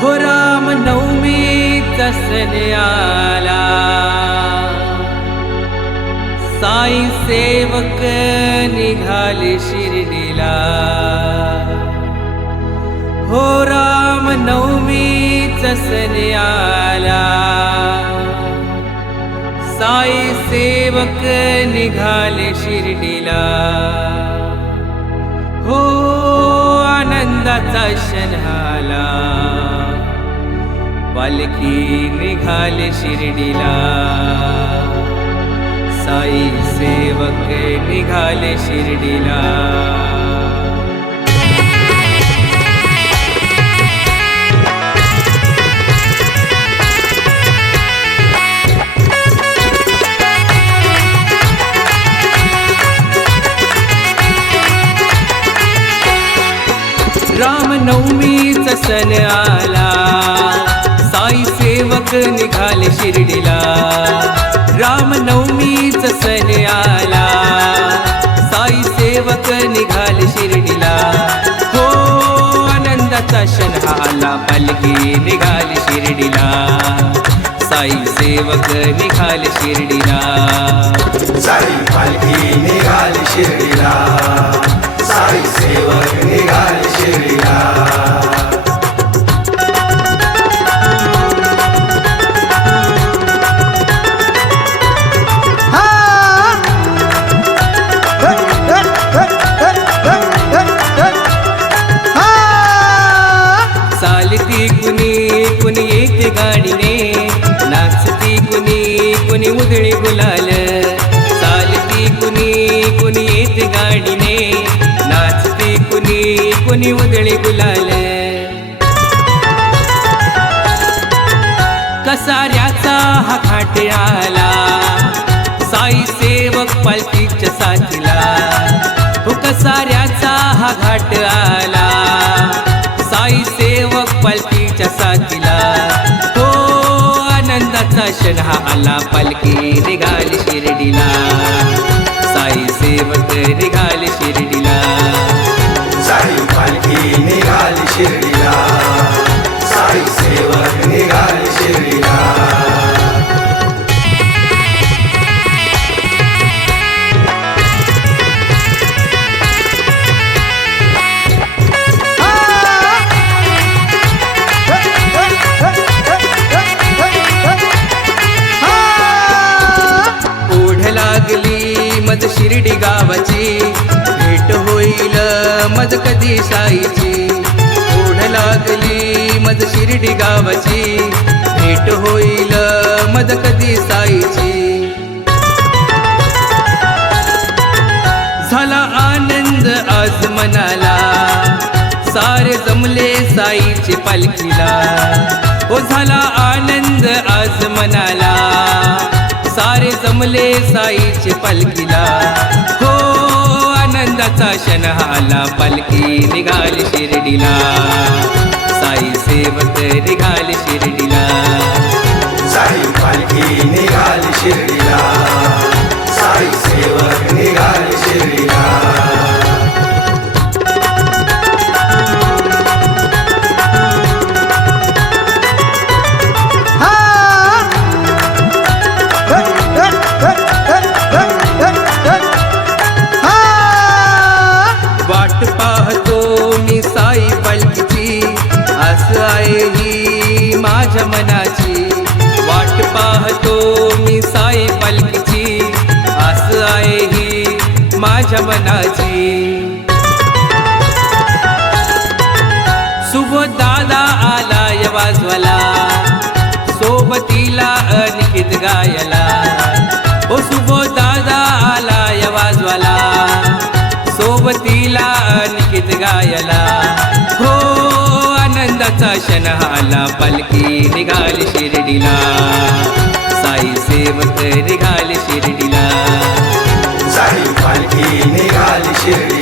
हो राम नवमीचा सण आला, साई सेवक निघाले शिर्डीला. हो राम नवमीचा सण आला, साई सेवक निघाले शिर्डीला. हो आनंदाचा क्षण आला, पालखी निघाले शिर्डीला. साई सेवक निघाले शिर्डीला. राम नवमीचा सण आला, साई सेवक निघाले शिर्डीला. राम नवमीचा सण आला, साई सेवक निघाले शिर्डीला. हो आनंदाचा क्षण आला, पालखी निघाली शिर्डीला. साई सेवक निघाले शिर्डीला. साई पालखी निघाली शिर्डीला, साई सेवक निघाले शिर्डीला. चालती कुणी कुणी येते गाडीने, नाचती कुणी कुणी उधळी गुलाल. चालती कुणी कुणी येते गाडीने, नाचती कुणी कुणी उधळी गुलाल. कसाऱ्याचा हा घाट आला, साई सेवक पालखीच्या साथीला. हो कसाऱ्याचा हा घाट आला, साई सेवक पालखीच्या साथीला. हो आनंदाचा क्षण हा आला, पालखी निघाली शिर्डीला. साई सेवक निघाले शिर्डीला. साई पालखी निघाली शिर्डीला, साई सेवक निघाले शिर्डीला. लागली मज शिर्डी गावाची, भेट होईल मज कधी साईची. ओढ लागली मज शिर्डी गावाची, भेट होईल मज कधी साईची. झाला आनंद आज मनाला, सारे जमले साईची पालखीला. ओ झाला आनंद आज मनाला, सारे जमले साईचे पालखीला. हो आनंदाचा क्षण आला, पालखी निघाली शिर्डीला. साई सेवक निघाले शिर्डीला. साई पालखी निघाली शिर्डीला, साई सेवक निघाले शिर्डीला. वाट पाहतो मी साई पालखीची, आस आहे ही माझ्या मनाची. वाट पाहतो मी साई पालखीची, आस आहे ही माझ्या मनाची. सुबोध दादा आला वाजवाला, सोबतीला अनिकेत गायला. ओ सुबोध दादा आला वाजवाला, सोबतीला अनिकेत गायला. हो आनंदाचा क्षण आला, पालखी निघाली शिर्डीला. साई सेवक निघाले शिर्डीला. साई पालखी निघाली शिर्डीला.